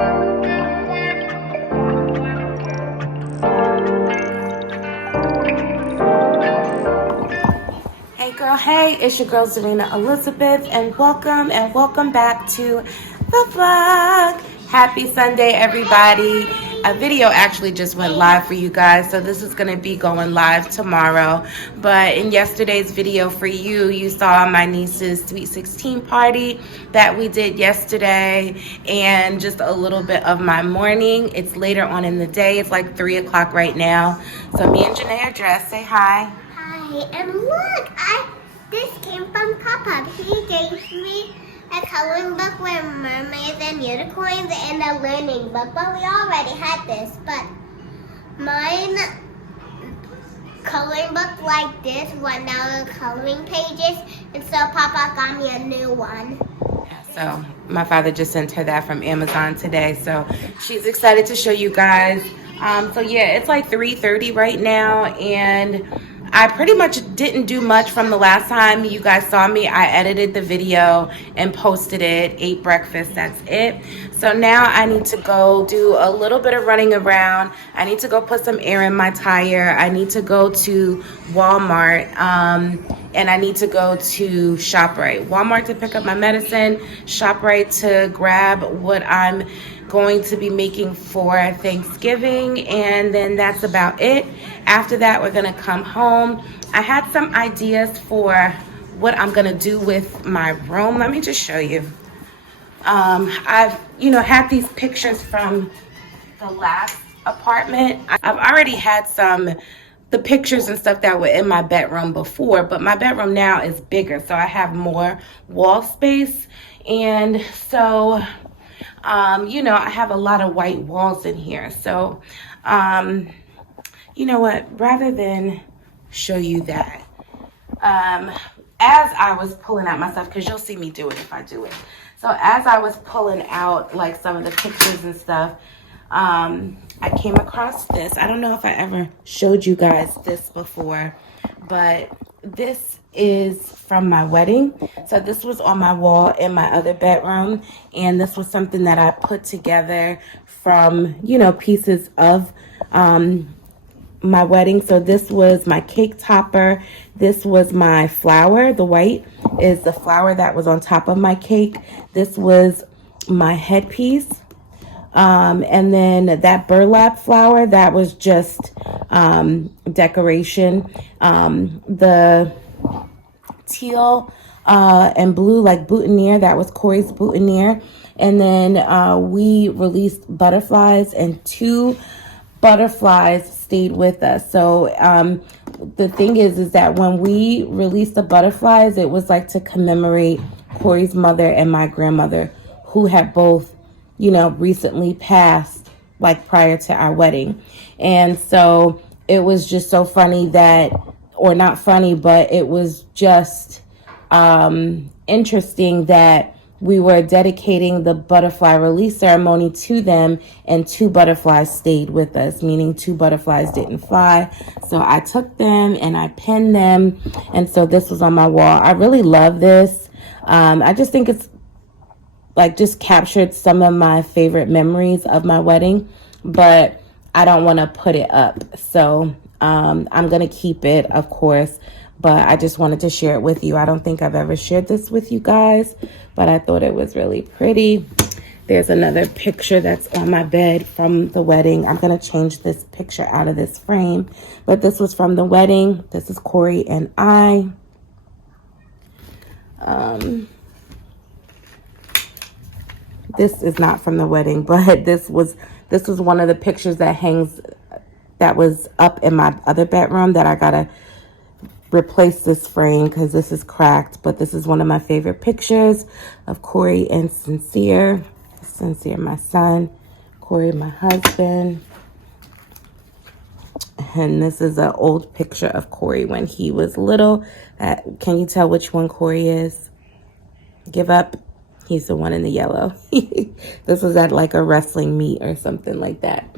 Hey girl, hey, it's your girl Zarinah Elizabeth, and welcome back to the vlog. Happy Sunday, everybody. A video actually just went live for you guys, so this is going to be going live tomorrow. But in yesterday's video for you, you saw my niece's Sweet 16 party that we did yesterday, and just a little bit of my morning. It's later on in the day. It's like 3 o'clock right now. So me and Janae are dressed. Say hi. And look, this came from Papa. He gave me a coloring book with mermaids and unicorns and a learning book. But we already had this. But mine coloring book like this run down the coloring pages. And so Papa got me a new one. So my father just sent her that from Amazon today. So she's excited to show you guys. So yeah, it's like 3:30 right now, and I pretty much didn't do much from the last time you guys saw me. I edited the video and posted it, ate breakfast, that's it. So now I need to go do a little bit of running around. I need to go put some air in my tire. I need to go to Walmart, and I need to go to ShopRite. Walmart to pick up my medicine, ShopRite to grab what I'm going to be making for Thanksgiving, and then that's about it. After that, we're gonna come home. I had some ideas for what I'm gonna do with my room. Let me just show you. I've had these pictures from the last apartment. I've already had the pictures and stuff that were in my bedroom before, but my bedroom now is bigger, so I have more wall space. And so I have a lot of white walls in here. So you know what, rather than show you that, as I was pulling out my stuff, because you'll see me do it if I do it. So as I was pulling out like some of the pictures and stuff, I came across this. I don't know if I ever showed you guys this before, but this is from my wedding. So this was on my wall in my other bedroom, and this was something that I put together from, pieces of my wedding. So this was my cake topper. This was my flower. The white is the flower that was on top of my cake. This was my headpiece. And then that burlap flower, that was just decoration. The teal and blue, like boutonniere, that was Corey's boutonniere. And then we released butterflies, and 2 butterflies stayed with us. So the thing is that when we released the butterflies, it was like to commemorate Corey's mother and my grandmother, who had both, recently passed, like prior to our wedding. And so it was just so funny that, or not funny, but it was just interesting that we were dedicating the butterfly release ceremony to them, and 2 butterflies stayed with us, meaning 2 butterflies didn't fly. So I took them and I pinned them, and so this was on my wall. I really love this. I just think it's like just captured some of my favorite memories of my wedding, but I don't want to put it up. So I'm going to keep it, of course, but I just wanted to share it with you. I don't think I've ever shared this with you guys, but I thought it was really pretty. There's another picture that's on my bed from the wedding. I'm going to change this picture out of this frame, but this was from the wedding. This is Corey and I. This is not from the wedding, but this was one of the pictures that was up in my other bedroom that I gotta replace this frame because this is cracked. But this is one of my favorite pictures of Corey and Sincere, my son, Corey, my husband. And this is an old picture of Corey when he was little. Can you tell which one Corey is? Give up. He's the one in the yellow. This was at like a wrestling meet or something like that.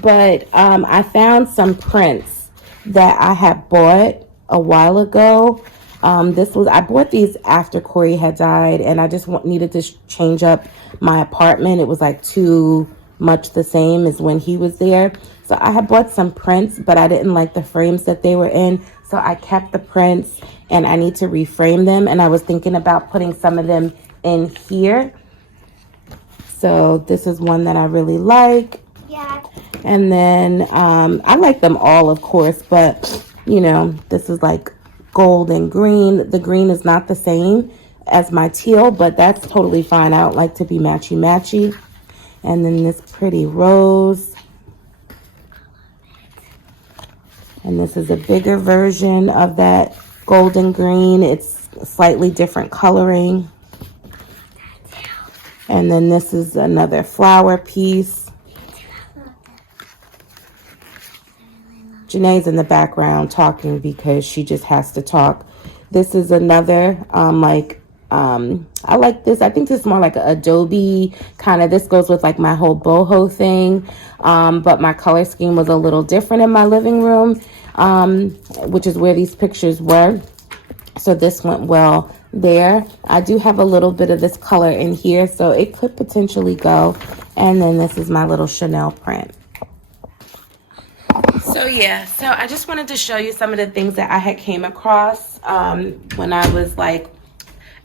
But I found some prints that I had bought a while ago I bought these after Corey had died, and I just needed to change up my apartment. It was like too much the same as when he was there. So I had bought some prints, but I didn't like the frames that they were in. So I kept the prints, and I need to reframe them. And I was thinking about putting some of them in here. So this is one that I really like. Yeah. And then I like them all, of course, but you know, this is like gold and green. The green is not the same as my teal, but that's totally fine. I don't like to be matchy-matchy. And then this pretty rose. And this is a bigger version of that golden green. It's slightly different coloring. And then this is another flower piece. Janae's in the background talking because she just has to talk. This is another, I like this. I think this is more like an Adobe kind of. This goes with like my whole boho thing. But my color scheme was a little different in my living room, which is where these pictures were. So this went well there. I do have a little bit of this color in here, so it could potentially go. And then this is my little Chanel print. So yeah, so I just wanted to show you some of the things that I had came across when I was like,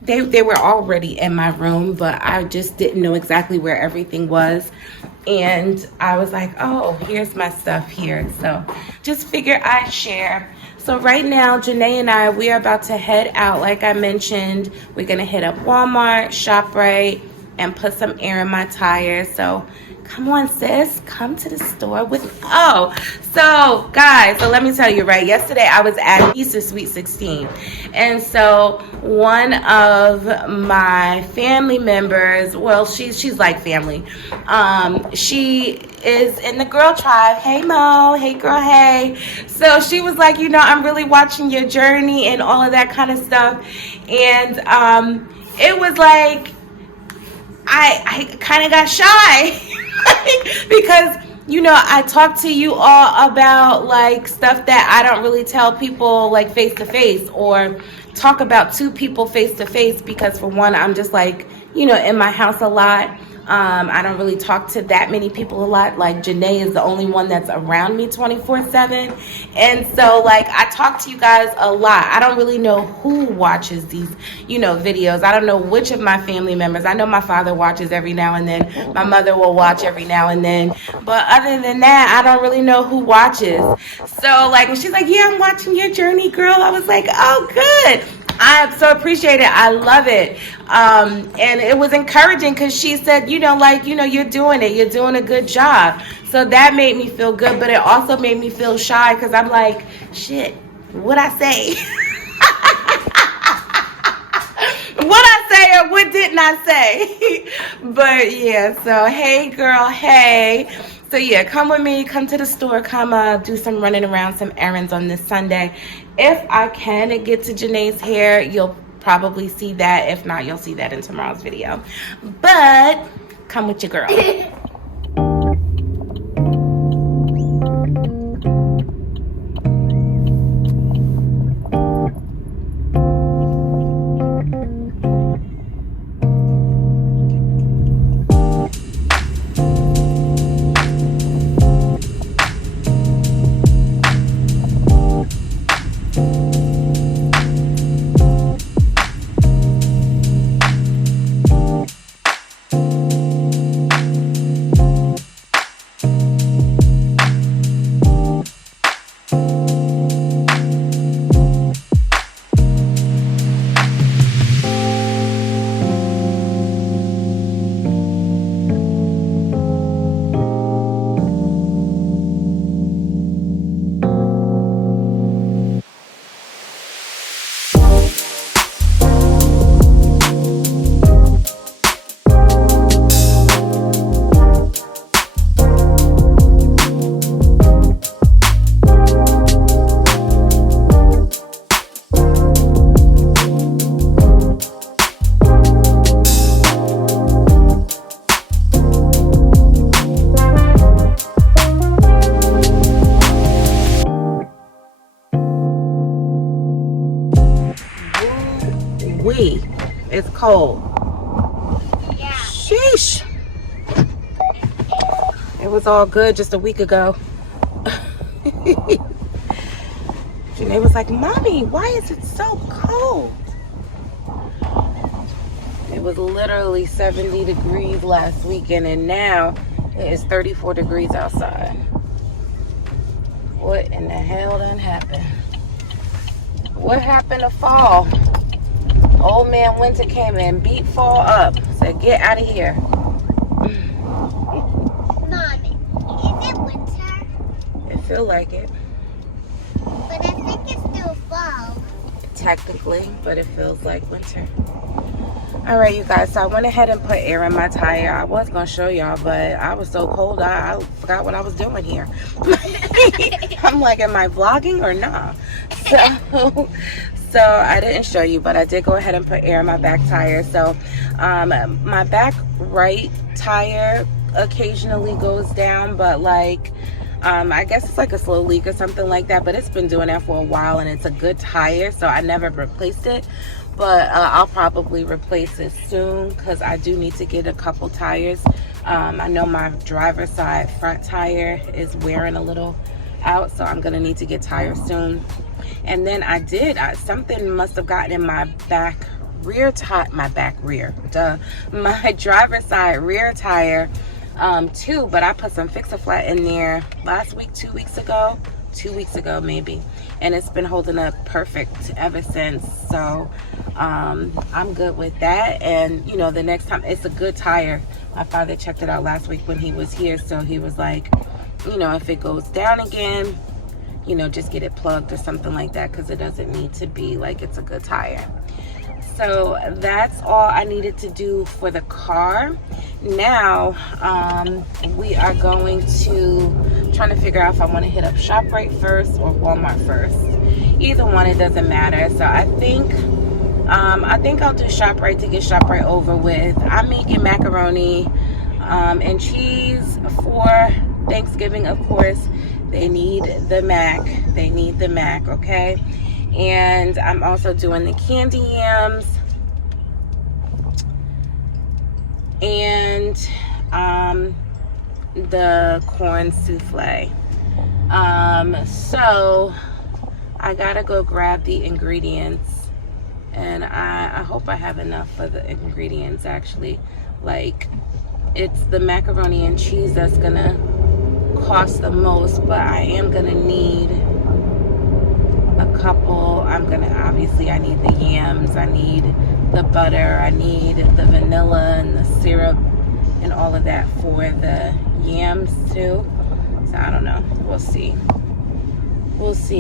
they were already in my room, but I just didn't know exactly where everything was. And I was like, oh, here's my stuff here. So just figure I'd share. So right now, Janae and we are about to head out. Like I mentioned, we're going to hit up Walmart, ShopRite, and put some air in my tires. So come on, sis, come to the store with me. Oh, so guys, so let me tell you, right? Yesterday I was at Easter Sweet 16. And so one of my family members, well, she's like family. She is in the girl tribe. Hey, Mo. Hey, girl. Hey. So she was like, you know, I'm really watching your journey and all of that kind of stuff. And it was like, I kind of got shy because, you know, I talk to you all about like stuff that I don't really tell people like face to face, or talk about to people face to face, because for one, I'm just like, you know, in my house a lot. I don't really talk to that many people a lot. Like Janae is the only one that's around me 24/7. And so like I talk to you guys a lot. I don't really know who watches these, you know, videos. I don't know which of my family members. I know my father watches every now and then. My mother will watch every now and then. But other than that, I don't really know who watches. So like when she's like, yeah, I'm watching your journey, girl, I was like, oh, good. I so appreciate it. I love it. And it was encouraging because she said, you know, like, you know, you're doing it. You're doing a good job. So that made me feel good. But it also made me feel shy because I'm like, shit, what'd I say? What I say or what didn't I say? But yeah, so hey, girl, hey. So yeah, come with me, come to the store, come do some running around, some errands on this Sunday. If I can get to Janae's hair, you'll probably see that. If not, you'll see that in tomorrow's video. But come with your girl. cold. Yeah. Sheesh. It was all good just a week ago. Janae was like, Mommy, why is it so cold? It was literally 70 degrees last weekend, and now it is 34 degrees outside. What in the hell done happened? What happened to fall? Old man winter came and beat fall up. Said, get out of here. Mommy, is it winter? It feel like it. But I think it's still fall. Technically, but it feels like winter. All right, you guys, so I went ahead and put air in my tire. I was gonna show y'all, but I was so cold I forgot what I was doing here. I'm like, am I vlogging or not? So I didn't show you, but I did go ahead and put air in my back tire. So my back right tire occasionally goes down, but like I guess it's like a slow leak or something like that, but it's been doing that for a while, and it's a good tire, so I never replaced it. But I'll probably replace it soon because I do need to get a couple tires. I know my driver's side front tire is wearing a little out, so I'm gonna need to get tires soon. And then something must have gotten in my back rear tire, my driver's side rear tire too, but I put some Fix-A-Flat in there last week, 2 weeks ago maybe, and it's been holding up perfect ever since. So I'm good with that. And you know, the next time, it's a good tire. My father checked it out last week when he was here, so he was like, you know, if it goes down again, you know, just get it plugged or something like that, because it doesn't need to be like, it's a good tire. So that's all I needed to do for the car. Now we are going to trying to figure out if I want to hit up ShopRite first or Walmart first. Either one, it doesn't matter. So I think I'll do ShopRite to get ShopRite over with. I'm making macaroni and cheese for Thanksgiving, of course. They need the mac, okay? And I'm also doing the candy yams and the corn souffle. So I gotta go grab the ingredients, and I hope I have enough for the ingredients. Actually, like, it's the macaroni and cheese that's gonna cost the most, but I am gonna need a couple. Obviously I need the yams, I need the butter, I need the vanilla and the syrup and all of that for the yams too. So I don't know, we'll see,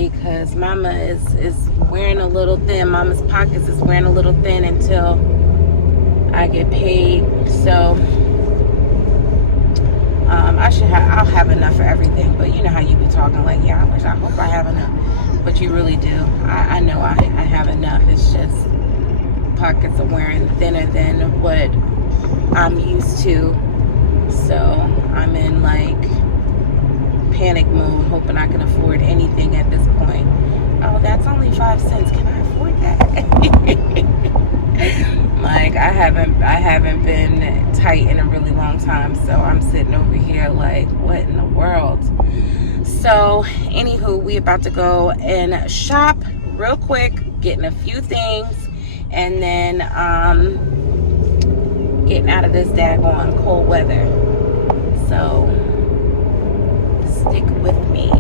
because mama is wearing a little thin. Mama's pockets is wearing a little thin until I get paid. So I'll have enough for everything. But you know how you be talking like, yeah, I hope I have enough, but you really do. I know I have enough. It's just pockets are wearing thinner than what I'm used to. So I'm in like panic mode, hoping I can afford anything at this point. Oh, that's only 5 cents. Can I afford that? Like, I haven't been tight in a really long time, so I'm sitting over here like, what in the world? So anywho, we about to go and shop real quick, getting a few things, and then getting out of this daggone cold weather. So stick with me.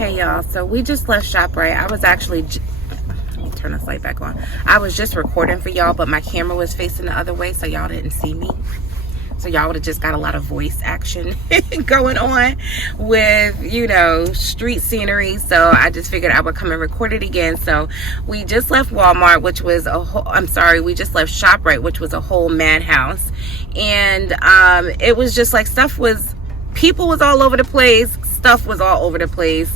Hey y'all, so we just left ShopRite. I was actually, let me turn this light back on. I was just recording for y'all, but my camera was facing the other way, so y'all didn't see me. So y'all would have just got a lot of voice action going on with, you know, street scenery. So I just figured I would come and record it again. So we just left Walmart, which was a whole, we just left ShopRite, which was a whole madhouse. And it was just like people was all over the place. Stuff was all over the place.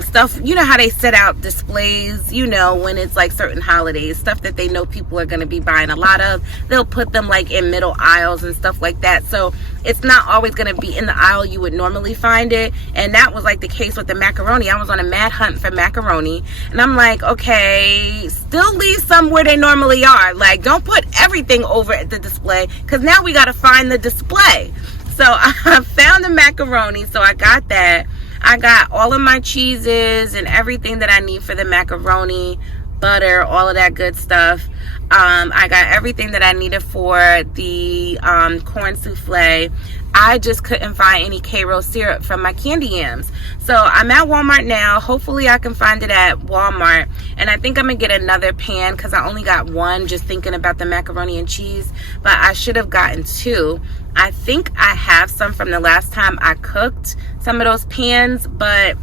Stuff, you know how they set out displays, you know, when it's like certain holidays, stuff that they know people are going to be buying a lot of. They'll put them like in middle aisles and stuff like that. So it's not always going to be in the aisle you would normally find it. And that was like the case with the macaroni. I was on a mad hunt for macaroni. And I'm like, okay, still leave some where they normally are. Like, don't put everything over at the display, because now we got to find the display. So I found the macaroni, so I got that. I got all of my cheeses and everything that I need for the macaroni, butter, all of that good stuff. I got everything that I needed for the corn souffle. I just couldn't find any Karo syrup from my candy yams. So I'm at Walmart now. Hopefully I can find it at Walmart. And I think I'm going to get another pan because I only got one, just thinking about the macaroni and cheese. But I should have gotten two. I think I have some from the last time I cooked some of those pans, but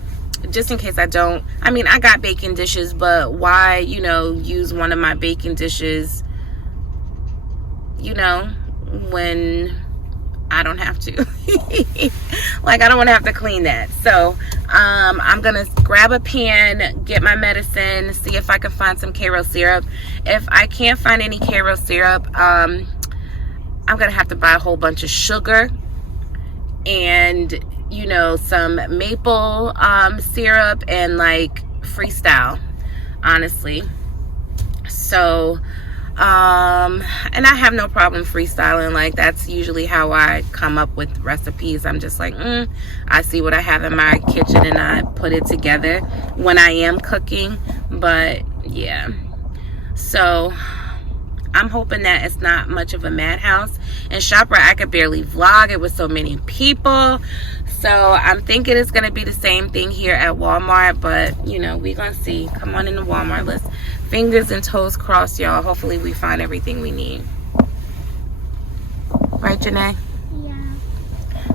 just in case I don't, I mean, I got baking dishes, but why, you know, use one of my baking dishes, you know, when I don't have to. Like, I don't want to have to clean that. So I'm gonna grab a pan, get my medicine, see if I can find some Karo syrup. If I can't find any Karo syrup, I'm gonna have to buy a whole bunch of sugar and, you know, some maple syrup and like Freestyle, honestly. So and I have no problem freestyling. Like, that's usually how I come up with recipes. I'm just like, I see what I have in my kitchen and I put it together when I am cooking. But yeah, so I'm hoping that it's not much of a madhouse. In ShopRite, I could barely vlog. It was so many people. So I'm thinking it's going to be the same thing here at Walmart. But, you know, we're going to see. Come on into Walmart. Let's fingers and toes crossed, y'all. Hopefully we find everything we need. Right, Janae? Yeah.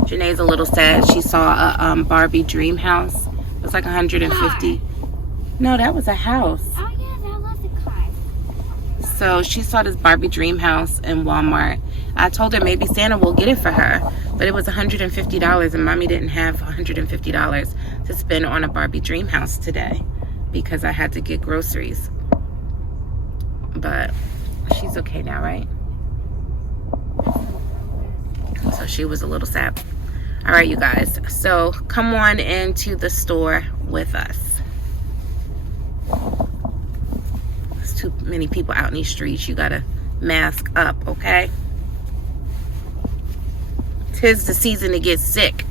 Janae's a little sad. She saw a Barbie dream house. It was like 150. No, that was a house. Oh, yeah, that was a car. So she saw this Barbie dream house in Walmart. I told her maybe Santa will get it for her, but it was $150 and mommy didn't have $150 to spend on a Barbie dream house today because I had to get groceries. But she's okay now, right? So she was a little sad. All right, you guys. So come on into the store with us. There's too many people out in these streets. You gotta mask up, okay? 'Tis the season to get sick.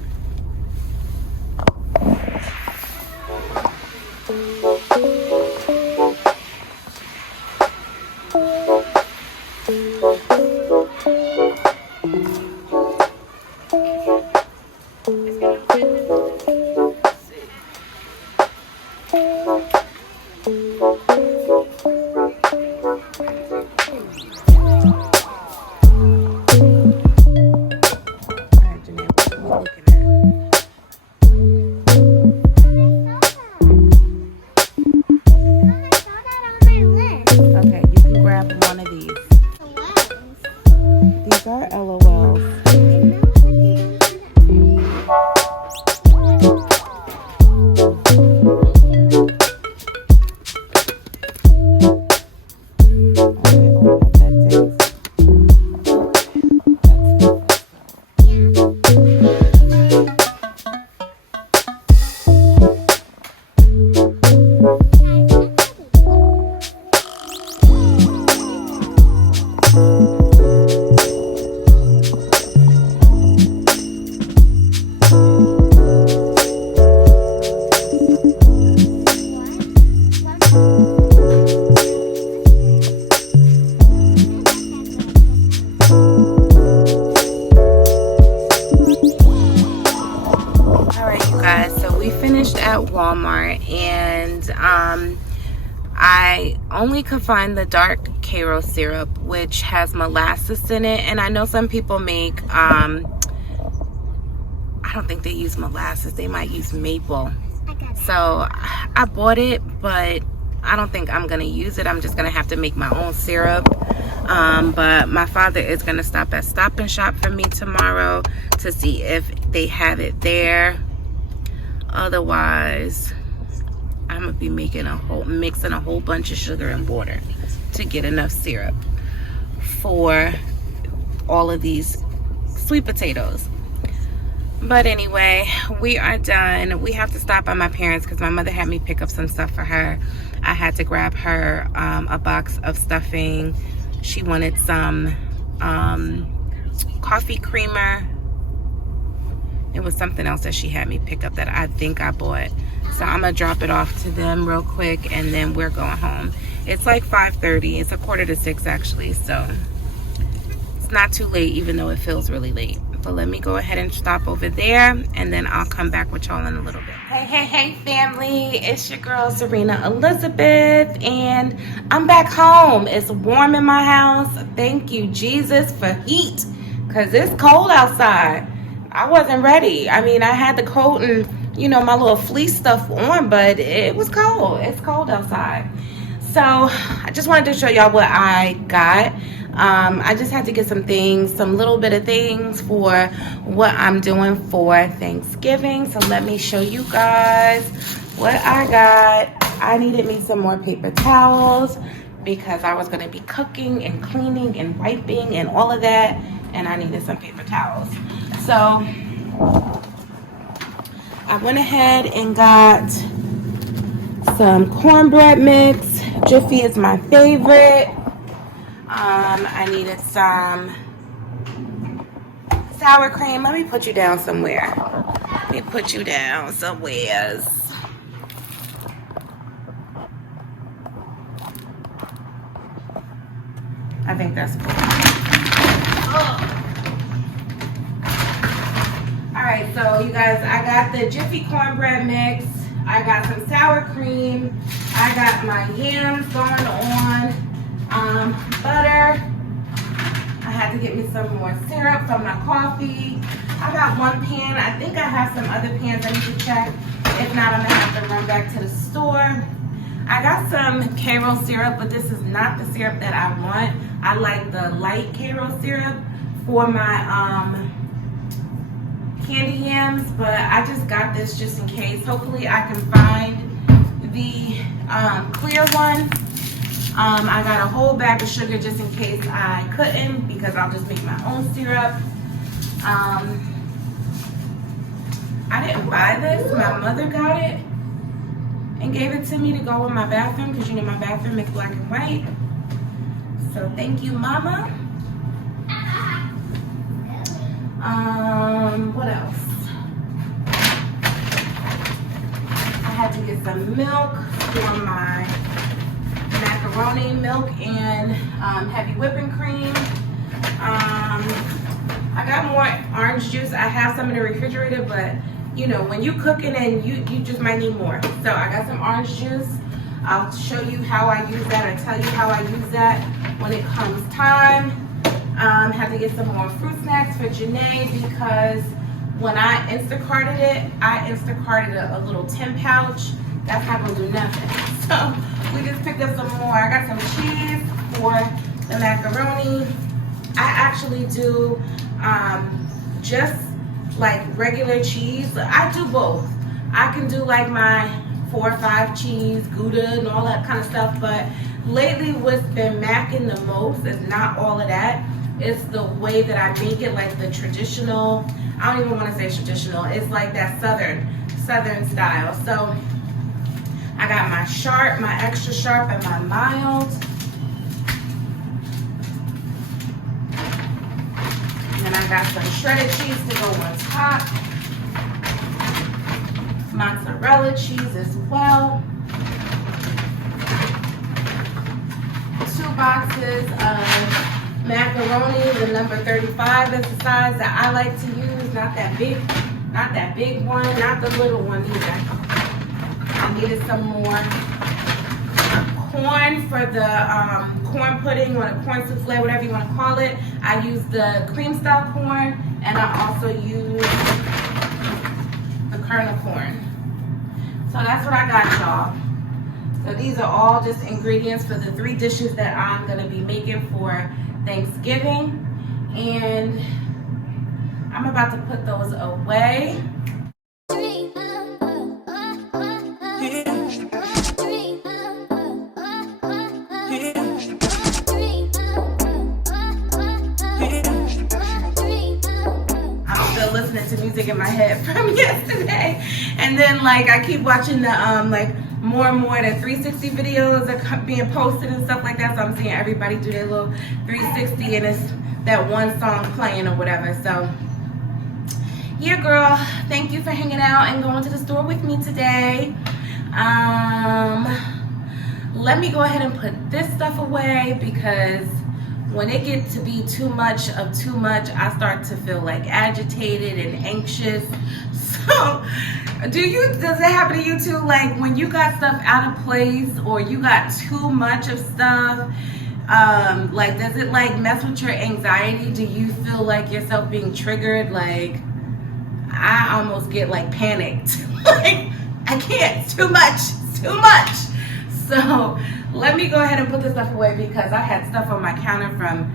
we finished at Walmart, and I only could find the dark Karo syrup, which has molasses in it. And I know some people make, I don't think they use molasses. They might use maple. So I bought it, but I don't think I'm going to use it. I'm just going to have to make my own syrup. But my father is going to stop at Stop and Shop for me tomorrow to see if they have it there. Otherwise, I'm gonna be mixing a whole bunch of sugar and water to get enough syrup for all of these sweet potatoes. But anyway, we are done. We have to stop by my parents because my mother had me pick up some stuff for her. I had to grab her a box of stuffing. She wanted some coffee creamer. It was something else that she had me pick up that I think I bought. So I'm gonna drop it off to them real quick, and then we're going home. It's like 5:30. It's 5:45 actually, so it's not too late, even though it feels really late. But let me go ahead and stop over there, and then I'll come back with y'all in a little bit. Hey family, it's your girl Zarinah Elizabeth, and I'm back home. It's warm in my house. Thank you Jesus for heat, because it's cold outside. I wasn't ready. I mean, I had the coat and, you know, my little fleece stuff on, but it was cold. It's cold outside. So I just wanted to show y'all what I got. I just had to get some things, some little bit of things for what I'm doing for Thanksgiving. So let me show you guys what I got. I needed me some more paper towels because I was going to be cooking and cleaning and wiping and all of that, and I needed some paper towels. So I went ahead and got some cornbread mix. Jiffy is my favorite. I needed some sour cream. Let me put you down somewhere. Let me put you down somewhere. I think that's cool. Alright, so you guys, I got the Jiffy cornbread mix. I got some sour cream. I got my yams going on. Butter. I had to get me some more syrup from my coffee. I got one pan. I think I have some other pans I need to check. If not, I'm going to have to run back to the store. I got some Karo syrup, but this is not the syrup that I want. I like the light Karo syrup for my candy yams, but I just got this just in case. Hopefully I can find the clear one. I got a whole bag of sugar just in case I couldn't, because I'll just make my own syrup. I didn't buy this. My mother got it and gave it to me to go in my bathroom, because you know my bathroom is black and white. So thank you, Mama. What else? I had to get some milk for my macaroni, milk and heavy whipping cream. I got more orange juice. I have some in the refrigerator, but you know, when you're cooking and you just might need more. So I got some orange juice. I'll show you how I use that, or tell you how I use that when it comes time. Had to get some more fruit snacks for Janae, because when I Instacarted it, I Instacarted a little 10 pouch. That's not gonna do nothing. So we just picked up some more. I got some cheese for the macaroni. I actually do just like regular cheese. I do both. I can do like my 4 or 5 cheese, Gouda and all that kind of stuff, but lately what's been macking the most is not all of that. It's the way that I make it, like the traditional, I don't even want to say traditional, it's like that southern style. So I got my sharp, my extra sharp, and my mild. And then I got some shredded cheese to go on top. Mozzarella cheese as well. 2 boxes of macaroni. The number 35 is the size that I like to use. Not that big Not that big one, not the little one either. I needed some more corn for the corn pudding or the corn souffle, whatever you want to call it. I used the cream style corn, and I also used the kernel corn. So that's what I got, y'all. So these are all just ingredients for the 3 dishes that I'm going to be making for Thanksgiving. And I'm about to put those away. Listening to music in my head from yesterday, and then like I keep watching the like more and more the 360 videos are being posted and stuff like that, so I'm seeing everybody do their little 360 and it's that one song playing or whatever. So yeah, girl, thank you for hanging out and going to the store with me today. Let me go ahead and put this stuff away, because when it gets to be too much of too much, I start to feel like agitated and anxious. So does it happen to you too? Like when you got stuff out of place or you got too much of stuff, like does it like mess with your anxiety? Do you feel like yourself being triggered? Like I almost get like panicked. Like I can't, it's too much, it's too much. So let me go ahead and put this stuff away, because I had stuff on my counter from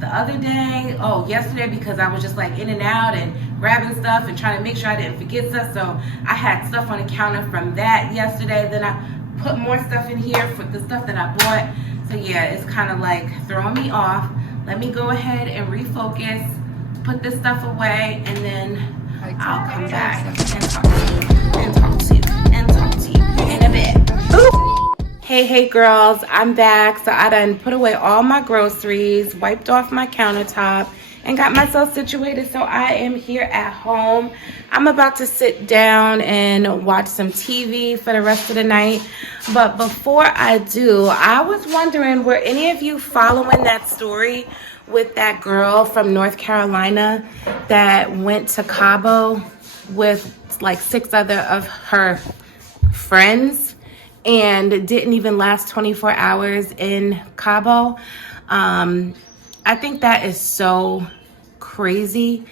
the other day. Oh, yesterday, because I was just like in and out and grabbing stuff and trying to make sure I didn't forget stuff. So I had stuff on the counter from that yesterday. Then I put more stuff in here for the stuff that I bought. So yeah, it's kind of like throwing me off. Let me go ahead and refocus, put this stuff away, and then I'll come back and talk to you in a bit. Ooh. Hey girls, I'm back. So I done put away all my groceries, wiped off my countertop, and got myself situated. So I am here at home. I'm about to sit down and watch some TV for the rest of the night. But before I do, I was wondering, were any of you following that story with that girl from North Carolina that went to Cabo with like 6 other of her friends and didn't even last 24 hours in Cabo? I think that is so crazy.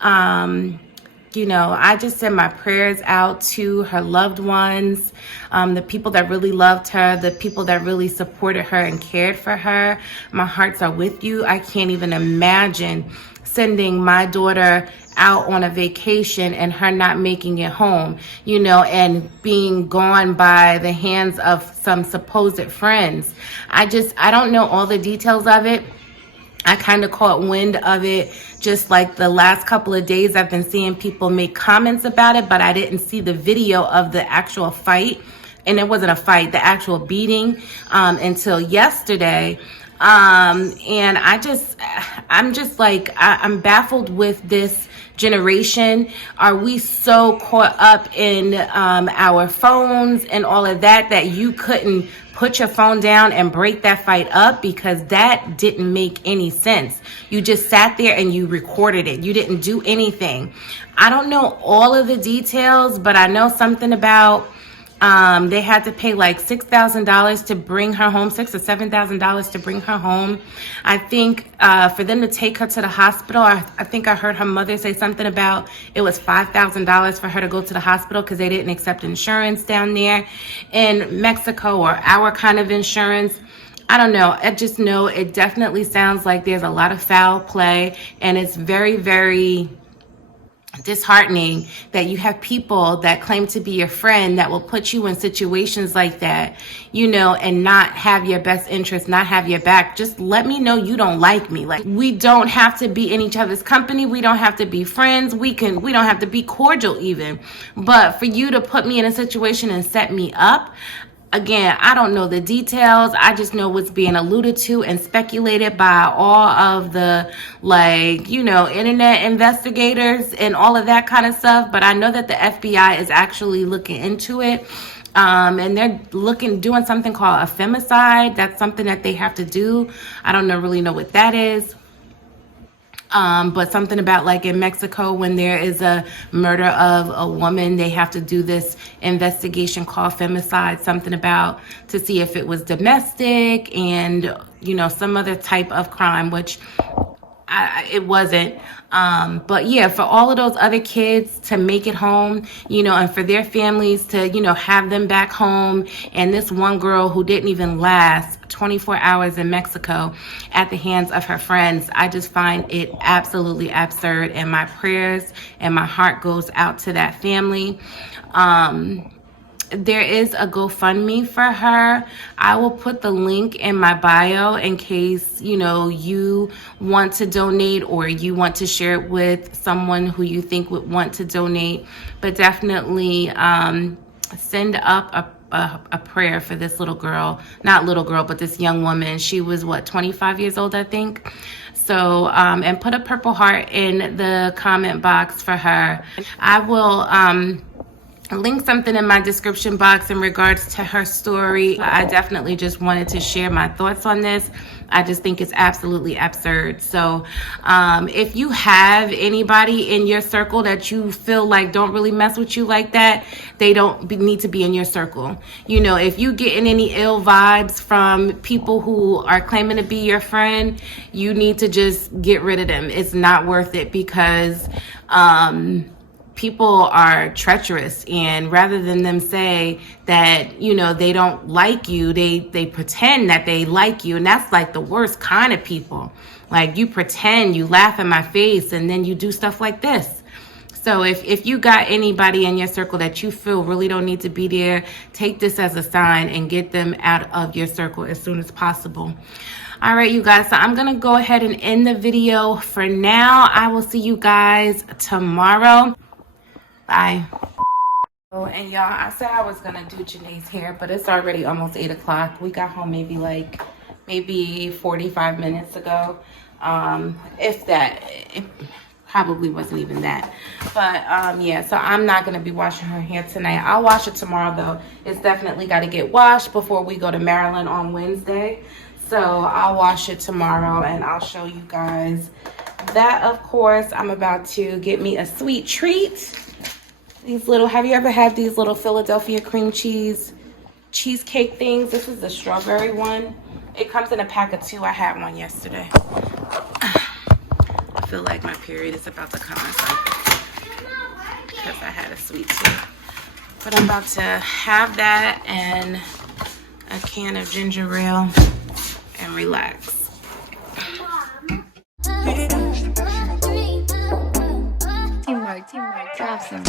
You know, I just send my prayers out to her loved ones, the people that really loved her, the people that really supported her and cared for her. My hearts are with you. I can't even imagine sending my daughter out on a vacation and her not making it home, you know, and being gone by the hands of some supposed friends. I don't know all the details of it. I kind of caught wind of it just like the last couple of days. I've been seeing people make comments about it, but I didn't see the video of the actual fight. And it wasn't a fight, the actual beating, until yesterday. And I'm just like, I'm baffled with this generation. Are we so caught up in our phones and all of that that you couldn't put your phone down and break that fight up? Because that didn't make any sense. You just sat there and you recorded it. You didn't do anything. I don't know all of the details, but I know something about they had to pay like $6,000 to bring her home, $6,000 or $7,000 to bring her home. I think for them to take her to the hospital, I think I heard her mother say something about it was $5,000 for her to go to the hospital because they didn't accept insurance down there in Mexico, or our kind of insurance. I don't know. I just know it definitely sounds like there's a lot of foul play, and it's very, very disheartening that you have people that claim to be your friend that will put you in situations like that, you know, and not have your best interest, not have your back. Just let me know you don't like me. Like, we don't have to be in each other's company. We don't have to be friends. We don't have to be cordial even. But for you to put me in a situation and set me up, again, I don't know the details. I just know what's being alluded to and speculated by all of the, like, you know, internet investigators and all of that kind of stuff. But I know that the FBI is actually looking into it. And they're doing something called a femicide. That's something that they have to do. I don't really know what that is. But something about like in Mexico, when there is a murder of a woman, they have to do this investigation called femicide, something about to see if it was domestic and, you know, some other type of crime, which it wasn't. But yeah, for all of those other kids to make it home, you know, and for their families to, you know, have them back home. And this one girl who didn't even last 24 hours in Mexico at the hands of her friends, I just find it absolutely absurd. And my prayers and my heart goes out to that family. There is a GoFundMe for her. I will put the link in my bio in case, you know, you want to donate or you want to share it with someone who you think would want to donate. But definitely send up a prayer for this little girl. Not little girl, but this young woman. She was, what, 25 years old, I think? So, and put a purple heart in the comment box for her. I will link something in my description box in regards to her story. I definitely just wanted to share my thoughts on this. I just think it's absolutely absurd. So if you have anybody in your circle that you feel like don't really mess with you like that, they don't need to be in your circle. You know, if you getting any ill vibes from people who are claiming to be your friend, you need to just get rid of them. It's not worth it, because people are treacherous, and rather than them say that, you know, they don't like you, they pretend that they like you. And that's like the worst kind of people. Like, you pretend, you laugh in my face, and then you do stuff like this. So if you got anybody in your circle that you feel really don't need to be there, take this as a sign and get them out of your circle as soon as possible. All right, you guys, so I'm going to go ahead and end the video for now. I will see you guys tomorrow. Bye. Oh, and y'all, I said I was gonna do Janae's hair, but it's already almost 8 o'clock. We got home maybe 45 minutes ago. If that, it probably wasn't even that. But yeah, so I'm not gonna be washing her hair tonight. I'll wash it tomorrow though. It's definitely got to get washed before we go to Maryland on Wednesday. So I'll wash it tomorrow and I'll show you guys that. Of course, I'm about to get me a sweet treat. These little, have you ever had these little Philadelphia cream cheesecake things? This is the strawberry one. It comes in a pack of 2. I had one yesterday. I feel like my period is about to come because I had a sweet tooth. But I'm about to have that and a can of ginger ale and relax. Teamwork, awesome.